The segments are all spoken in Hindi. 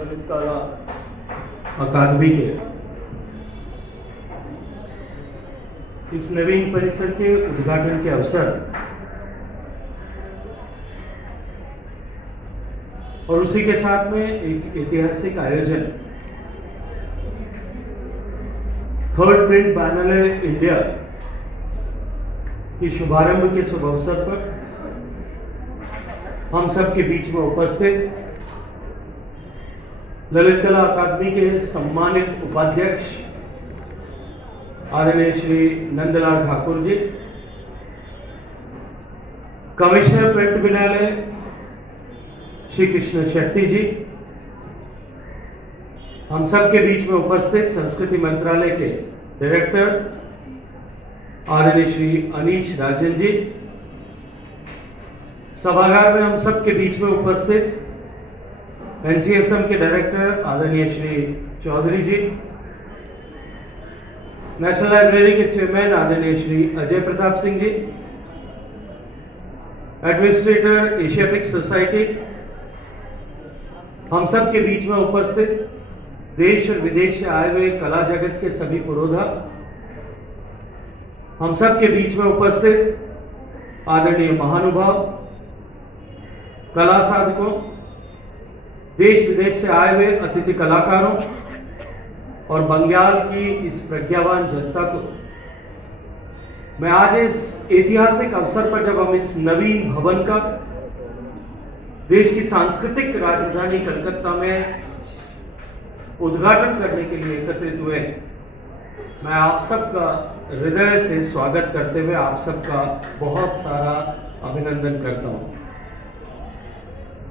ललित कला अकादमी के इस नवीन परिसर के उद्घाटन के अवसर और उसी के साथ में एक ऐतिहासिक आयोजन थर्ड प्रिंट बायनल इंडिया की शुभारंभ के शुभ अवसर पर हम सब के बीच में उपस्थित ललित कला अकादमी के सम्मानित उपाध्यक्ष आदरणीय श्री नंदलाल ठाकुर जी, कमिश्नर प्रिंट विद्यालय श्री कृष्ण शेट्टी जी, हम सब के बीच में उपस्थित संस्कृति मंत्रालय के डायरेक्टर आदरणीय श्री अनीश राजन जी, सभागार में हम सब के बीच में उपस्थित एनसीएसएम के डायरेक्टर आदरणीय श्री चौधरी जी, नेशनल लाइब्रेरी के चेयरमैन आदरणीय Shri Ajay Pratap Singh ji, administrator Asiatic society, हम सब के बीच में उपस्थित देश और विदेश से आए हुए कला जगत के सभी पुरोधा, हम सब के बीच में उपस्थित आदरणीय महानुभाव, कला साधकों, देश विदेश से आए हुए अतिथि कलाकारों और बंगाल की इस प्रज्ञावान जनता को मैं आज इस ऐतिहासिक अवसर पर, जब हम इस नवीन भवन का देश की सांस्कृतिक राजधानी कलकत्ता में उद्घाटन करने के लिए एकत्रित हुए, मैं आप सबका हृदय से स्वागत करते हुए आप सबका बहुत सारा अभिनंदन करता हूं।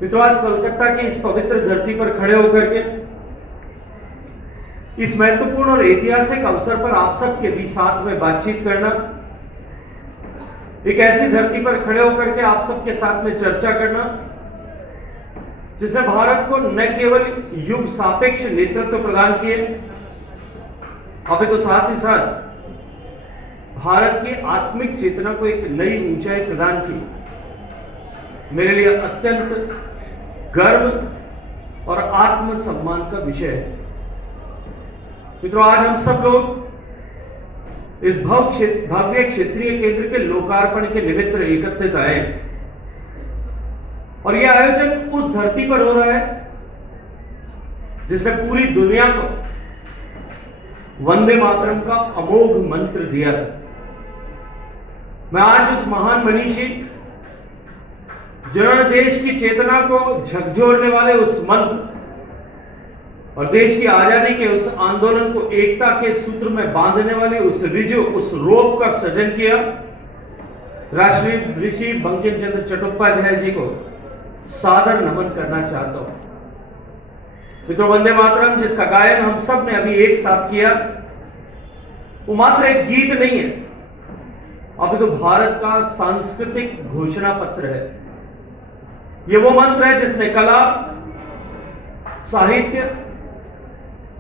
मित्रों, आज कोलकाता की इस पवित्र धरती पर खड़े होकर के इस महत्वपूर्ण और ऐतिहासिक अवसर पर आप सबके भी साथ में बातचीत करना, एक ऐसी धरती पर खड़े होकर के आप सबके साथ में चर्चा करना जिसने भारत को न केवल युग सापेक्ष नेतृत्व प्रदान किए, अभी तो साथ ही साथ भारत की आत्मिक चेतना को एक नई ऊंचाई प्रदान की, मेरे लिए अत्यंत गर्व और आत्मसम्मान का विषय है। मित्रों, आज हम सब लोग इस भव्य क्षेत्रीय केंद्र के लोकार्पण के निमित्त एकत्रित आए और यह आयोजन उस धरती पर हो रहा है जिसने पूरी दुनिया को वंदे मातरम का अमोघ मंत्र दिया था। मैं आज उस महान मनीषी जिन्होंने देश की चेतना को झकझोरने वाले उस मंत्र और देश की आजादी के उस आंदोलन को एकता के सूत्र में बांधने वाले उस रिजु, उस रोप का सृजन किया, राष्ट्रीय ऋषि बंकिम चंद्र चट्टोपाध्याय जी को सादर नमन करना चाहता हूं। मित्रों, वंदे मातरम जिसका गायन हम सब ने अभी एक साथ किया, वो मात्र एक गीत नहीं है, अभी तो भारत का सांस्कृतिक घोषणा पत्र है। ये वो मंत्र है जिसने कला, साहित्य,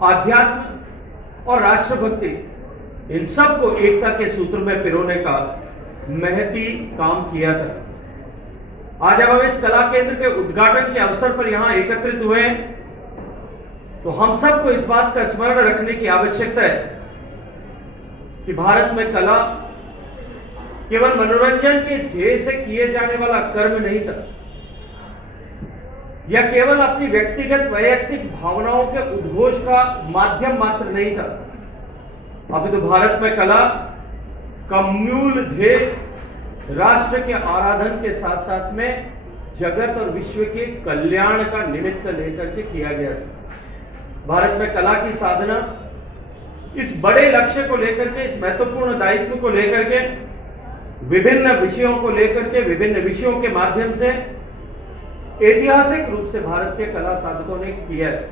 आध्यात्म और राष्ट्रभक्ति इन सब को एकता के सूत्र में पिरोने का महती काम किया था। आज जब हम इस कला केंद्र के उद्घाटन के अवसर पर यहां एकत्रित हुए हैं, तो हम सबको इस बात का स्मरण रखने की आवश्यकता है कि भारत में कला केवल मनोरंजन के ध्येय से किए जाने वाला कर्म नहीं था, या केवल अपनी व्यक्तिगत वैयक्तिक भावनाओं के उद्घोष का माध्यम मात्र नहीं था। अभी तो भारत में कला का मूल ध्येय राष्ट्र के आराधन के साथ साथ में जगत और विश्व के कल्याण का निमित्त लेकर के किया गया था। भारत में कला की साधना इस बड़े लक्ष्य को लेकर के, इस महत्वपूर्ण दायित्व को लेकर के, विभिन्न विषयों को लेकर के, विभिन्न विषयों के माध्यम से ऐतिहासिक रूप से भारत के कला साधकों ने किया है।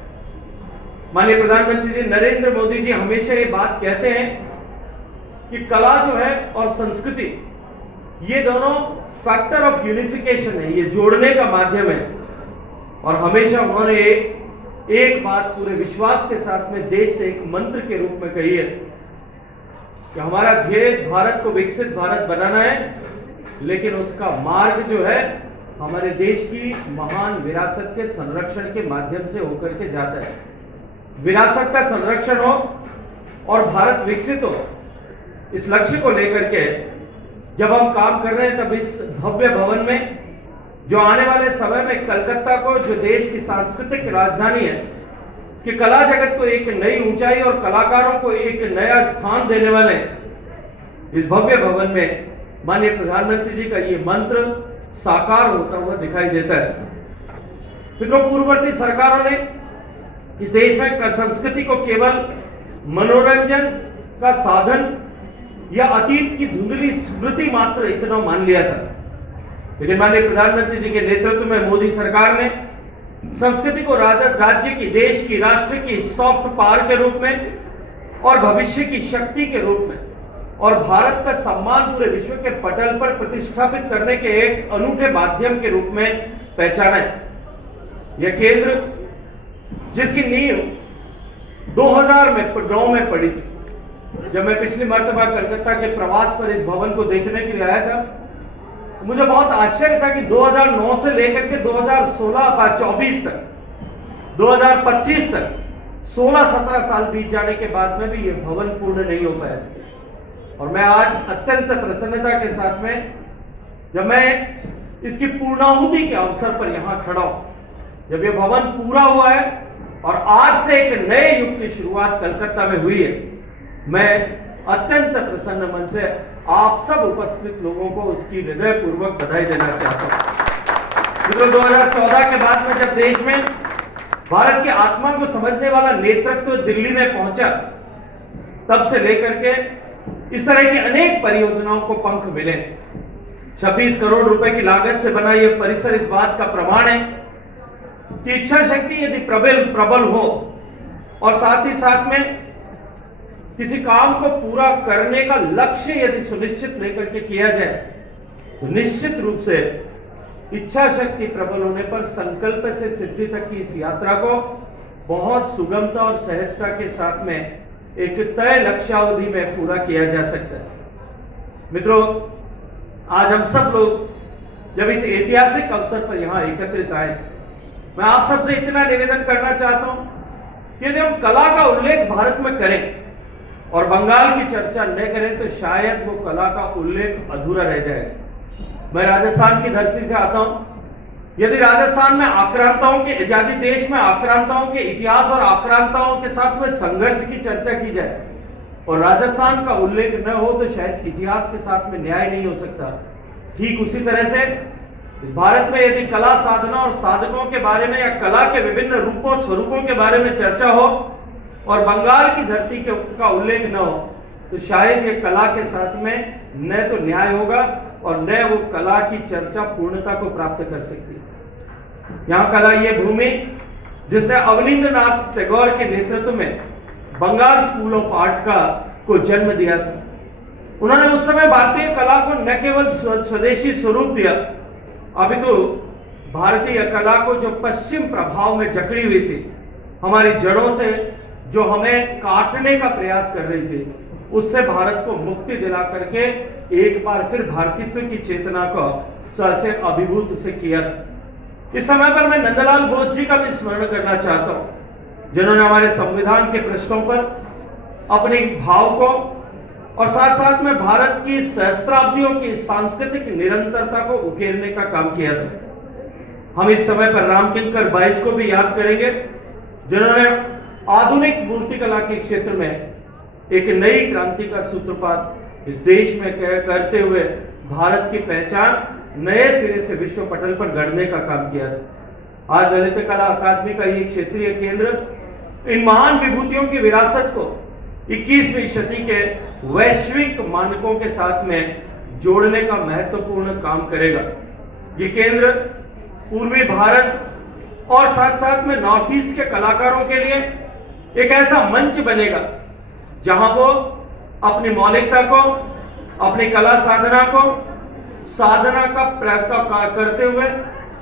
माननीय प्रधानमंत्री जी नरेंद्र मोदी जी हमेशा ये बात कहते हैं कि कला जो है और संस्कृति, ये दोनों फैक्टर ऑफ यूनिफिकेशन है, ये जोड़ने का माध्यम है। और हमेशा उन्होंने एक बात पूरे विश्वास के साथ में देश से एक मंत्र के रूप में कही है कि हमारा ध्येय भारत को विकसित भारत बनाना है, लेकिन उसका मार्ग जो है हमारे देश की महान विरासत के संरक्षण के माध्यम से होकर के जाता है। विरासत का संरक्षण हो और भारत विकसित हो, इस लक्ष्य को लेकर के जब हम काम कर रहे हैं, तब इस भव्य भवन में जो आने वाले समय में कलकत्ता को, जो देश की सांस्कृतिक राजधानी है, कि कला जगत को एक नई ऊंचाई और कलाकारों को एक नया स्थान देने वाले इस भव्य भवन में माननीय प्रधानमंत्री जी का ये मंत्र साकार होता हुआ दिखाई देता है। मित्रों, पूर्ववर्ती सरकारों ने इस देश में संस्कृति को केवल मनोरंजन का साधन या अतीत की धुंधली स्मृति मात्र इतना मान लिया था, लेकिन माननीय प्रधानमंत्री जी के नेतृत्व में मोदी सरकार ने संस्कृति को राज्य की, देश की, राष्ट्र की सॉफ्ट पावर के रूप में और भविष्य की शक्ति के रूप में और भारत का सम्मान पूरे विश्व के पटल पर प्रतिष्ठापित करने के एक अनूठे माध्यम के रूप में पहचाना है। यह केंद्र, जिसकी नींव 2009 में पड़ी थी, जब मैं पिछली मर्तबा कलकत्ता के प्रवास पर इस भवन को देखने के लिए आया था, मुझे बहुत आश्चर्य था कि 2009 से लेकर के 2016-24 तक, 2025 तक 16-17 साल बीत जाने के बाद में भी यह भवन पूर्ण नहीं हो पाया था। और मैं आज अत्यंत प्रसन्नता के साथ में, जब मैं इसकी पूर्णाहुति के अवसर पर यहां खड़ा हूं, जब यह भवन पूरा हुआ है और आज से एक नए युग की शुरुआत कलकत्ता में हुई है, मैं अत्यंत प्रसन्न मन से आप सब उपस्थित लोगों को उसकी हृदयपूर्वक बधाई देना चाहता हूं। मित्रों, 2014 के बाद में जब देश में भारत की आत्मा को समझने वाला नेतृत्व दिल्ली में पहुंचा, तब से लेकर के इस तरह की अनेक परियोजनाओं को पंख मिले। 26 करोड़ रुपए की लागत से बना यह परिसर इस बात का प्रमाण है कि इच्छा शक्ति यदि प्रबल हो और साथ ही साथ में किसी काम को पूरा करने का लक्ष्य यदि सुनिश्चित लेकर के किया जाए, तो निश्चित रूप से इच्छा शक्ति प्रबल होने पर संकल्प से सिद्धि तक की इस यात्रा को बहुत सुगमता और सहजता के साथ में एक तय लक्ष्यावधि में पूरा किया जा सकता है। मित्रों, आज हम सब लोग जब इस ऐतिहासिक अवसर पर यहां एकत्रित आए, मैं आप सबसे इतना निवेदन करना चाहता हूं कि यदि हम कला का उल्लेख भारत में करें और बंगाल की चर्चा न करें, तो शायद वो कला का उल्लेख अधूरा रह जाएगा। मैं राजस्थान की धरती से आता हूं। यदि राजस्थान में आक्रांताओं के, आजादी देश में आक्रांताओं के इतिहास और आक्रांताओं के साथ में संघर्ष की चर्चा की जाए और राजस्थान का उल्लेख न हो, तो शायद इतिहास के साथ में न्याय नहीं हो सकता। ठीक उसी तरह से इस भारत में यदि कला साधना और साधकों के बारे में या कला के विभिन्न रूपों स्वरूपों के बारे में चर्चा हो और बंगाल की धरती का उल्लेख न हो, तो शायद ये कला के साथ में न तो न्याय होगा और न वो कला की चर्चा पूर्णता को प्राप्त कर सकती है। यहाँ कला ये भूमि जिसने अवनींद्रनाथ टैगोर के नेतृत्व में बंगाल स्कूल ऑफ आर्ट को जन्म दिया था। उन्होंने उस समय भारतीय कला को न केवल स्वदेशी स्वरूप दिया, अभी तो भारतीय कला को जो पश्चिम प्रभाव में जकड़ी हुई थी, हमारी जड़ों से जो हमें काटने का प्रयास कर रही थी, उससे भारत को मुक्ति दिला करके एक बार फिर भारतीत्व की चेतना को से अभिभूत से किया था। इस समय पर मैं नंदलाल बोस जी का भी स्मरण करना चाहता हूं, जिन्होंने हमारे संविधान के प्रश्नों पर अपने भाव को और साथ साथ में भारत की सहस्त्राब्दियों की सांस्कृतिक निरंतरता को उकेरने का काम किया था। हम इस समय पर रामकिंकर बाइज को भी याद करेंगे, जिन्होंने आधुनिक मूर्तिकला के क्षेत्र में एक नई क्रांति का सूत्रपात इस देश में करते हुए भारत की पहचान नए सिरे से विश्व पटल पर गढ़ने का काम किया था। आज ललित कला अकादमी का ये क्षेत्रीय केंद्र इन महान विभूतियों की विरासत को 21वीं सदी के वैश्विक मानकों के साथ में जोड़ने का महत्वपूर्ण काम करेगा। ये केंद्र पूर्वी भारत और साथ साथ में नॉर्थ ईस्ट के कलाकारों के लिए एक ऐसा मंच बनेगा जहां वो अपनी मौलिकता को, अपनी कला साधना को, साधना का प्रयत्न करते हुए,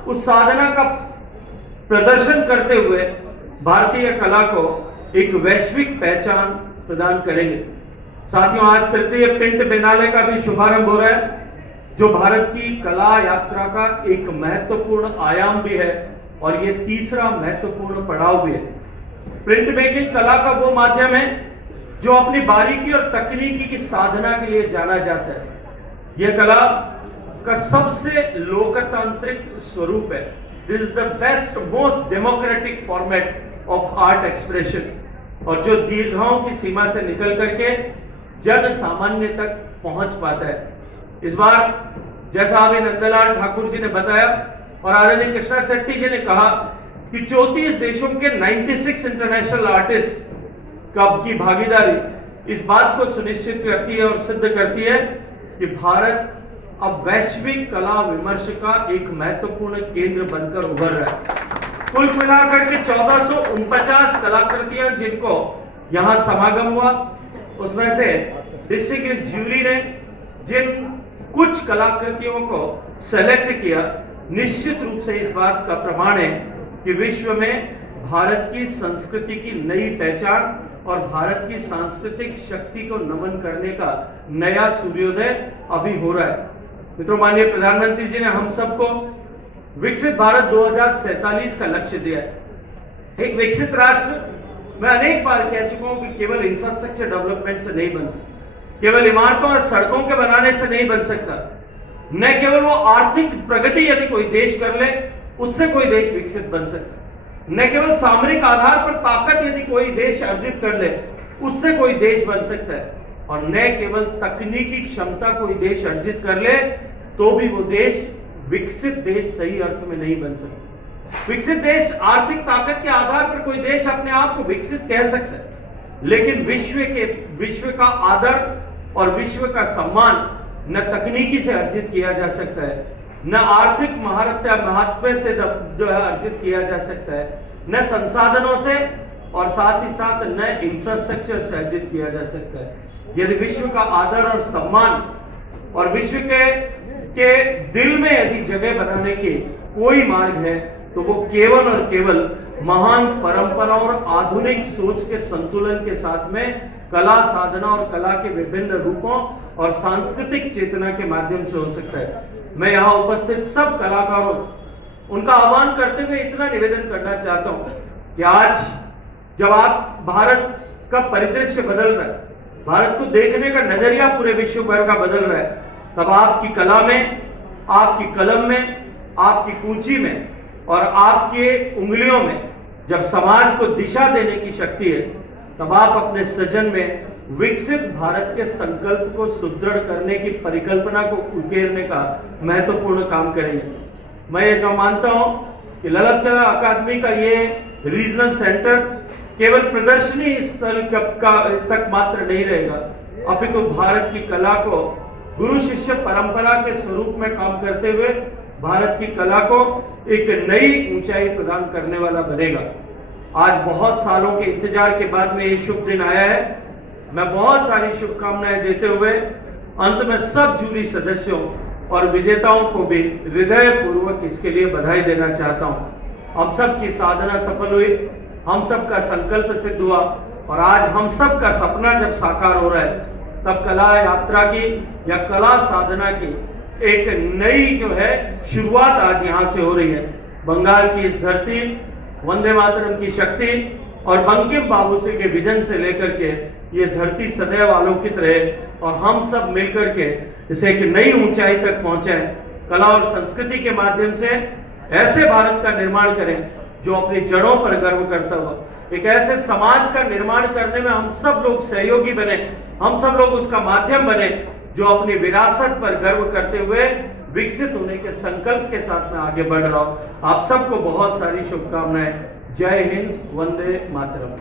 उस साधना का प्रदर्शन करते हुए भारतीय कला को एक वैश्विक पहचान प्रदान करेंगे। साथियों, आज तृतीय पिंड बिनाले का भी शुभारंभ हो रहा है। जो भारत की कला यात्रा का एक महत्वपूर्ण आयाम भी है और ये तीसरा महत्वपूर्ण पड़ाव भी है। प्रिंट मेकिंग कला का वो माध्यम है जो अपनी बारीकी और तकनीकी की साधना के लिए जाना जाता है। यह कला का सबसे लोकतांत्रिक स्वरूप है। This is the best most democratic format of art expression, और जो दीर्घाओं की सीमा से निकल करके जन सामान्य तक पहुंच पाता है। इस बार जैसा अभी नंदलाल ठाकुर जी ने बताया और आदरणीय कृष्णा शेट्टी जी ने कहा कि 34 देशों के 96 इंटरनेशनल आर्टिस्ट की भागीदारी इस बात को सुनिश्चित करती है और सिद्ध करती है कि भारत अब वैश्विक कला विमर्श का एक महत्वपूर्ण केंद्र बनकर उभर रहा है। कुल मिलाकर के 1449 कलाकृतियां जिनको यहां समागम हुआ, उसमें से डिस्ट्रिक्ट ज्यूरी ने जिन कुछ कलाकृतियों को सेलेक्ट किया, निश्चित रूप से इस बात का प्रमाण है कि विश्व में भारत की संस्कृति की नई पहचान और भारत की सांस्कृतिक शक्ति को नमन करने का नया सूर्योदय अभी हो रहा है। मित्रों, माननीय प्रधानमंत्री जी ने हम सबको विकसित भारत 2047 का लक्ष्य दिया है। एक विकसित राष्ट्र मैं अनेक बार कह चुका हूं कि केवल इंफ्रास्ट्रक्चर डेवलपमेंट से नहीं बनता, केवल इमारतों और सड़कों के बनाने से नहीं बन सकता, न केवल वो आर्थिक प्रगति यदि कोई देश कर ले उससे कोई देश विकसित बन सकता, न केवल सामरिक आधार पर ताकत यदि कोई देश अर्जित कर ले उससे कोई देश बन सकता है, और न केवल तकनीकी क्षमता कोई देश अर्जित कर ले तो भी वो देश विकसित देश सही अर्थ में नहीं बन सकता। विकसित देश आर्थिक ताकत के आधार पर कोई देश अपने आप को विकसित कह सकता है, लेकिन विश्व का आदर और विश्व का सम्मान न तकनीकी से अर्जित किया जा सकता है, न आर्थिक महारत या महत्व से जो है अर्जित किया जा सकता है, न संसाधनों से और साथ ही साथ न इंफ्रास्ट्रक्चर से अर्जित किया जा सकता है। यदि विश्व का आदर और सम्मान और विश्व के दिल में यदि जगह बनाने के कोई मार्ग है तो वो केवल और केवल महान परंपरा और आधुनिक सोच के संतुलन के साथ में कला साधना और कला के विभिन्न रूपों और सांस्कृतिक चेतना के माध्यम से हो सकता है। मैं यहाँ उपस्थित सब कलाकारों से उनका आह्वान करते हुए इतना निवेदन करना चाहता हूँ कि आज जब आप भारत का परिदृश्य बदल रहा है, भारत को देखने का नजरिया पूरे विश्व भर का बदल रहा है, तब आपकी कला में, आपकी कलम में, आपकी कूंची में और आपके उंगलियों में जब समाज को दिशा देने की शक्ति है, तब आप अपने सृजन में विकसित भारत के संकल्प को सुदृढ़ करने की परिकल्पना को उकेरने का महत्वपूर्ण काम करेंगे। मैं ये मानता हूं कि ललित कला अकादमी का ये रीजनल सेंटर केवल प्रदर्शनी स्थल तक मात्र नहीं रहेगा, अपितु भारत की कला को गुरु शिष्य परंपरा के स्वरूप में काम करते हुए भारत की कला को एक नई ऊंचाई प्रदान करने वाला बनेगा। आज बहुत सालों के इंतजार के बाद में ये शुभ दिन आया है। मैं बहुत सारी शुभकामनाएं देते हुए अंत में सब जूरी सदस्यों और विजेताओं को भी हृदय पूर्वक इसके लिए बधाई देना चाहता हूं। हम सब की साधना सफल हुई, हम सब का संकल्प सिद्ध हुआ और आज हम सब का सपना जब साकार हो रहा है, तब कला यात्रा की या कला साधना की एक नई जो है शुरुआत आज यहाँ से हो रही है। बंगाल की इस धरती, वंदे मातरम की शक्ति और बंकिम बाबू के विजन से लेकर के ये धरती सदैव आलोकित रहे और हम सब मिलकर के इसे एक नई ऊंचाई तक पहुंचे। कला और संस्कृति के माध्यम से ऐसे भारत का निर्माण करें जो अपनी जड़ों पर गर्व करता हुआ एक ऐसे समाज का निर्माण करने में हम सब लोग सहयोगी बने, हम सब लोग उसका माध्यम बने जो अपनी विरासत पर गर्व करते हुए विकसित होने के संकल्प के साथ में आगे बढ़ रहा हूं। आप सबको बहुत सारी शुभकामनाएं। जय हिंद, वंदे मातरम।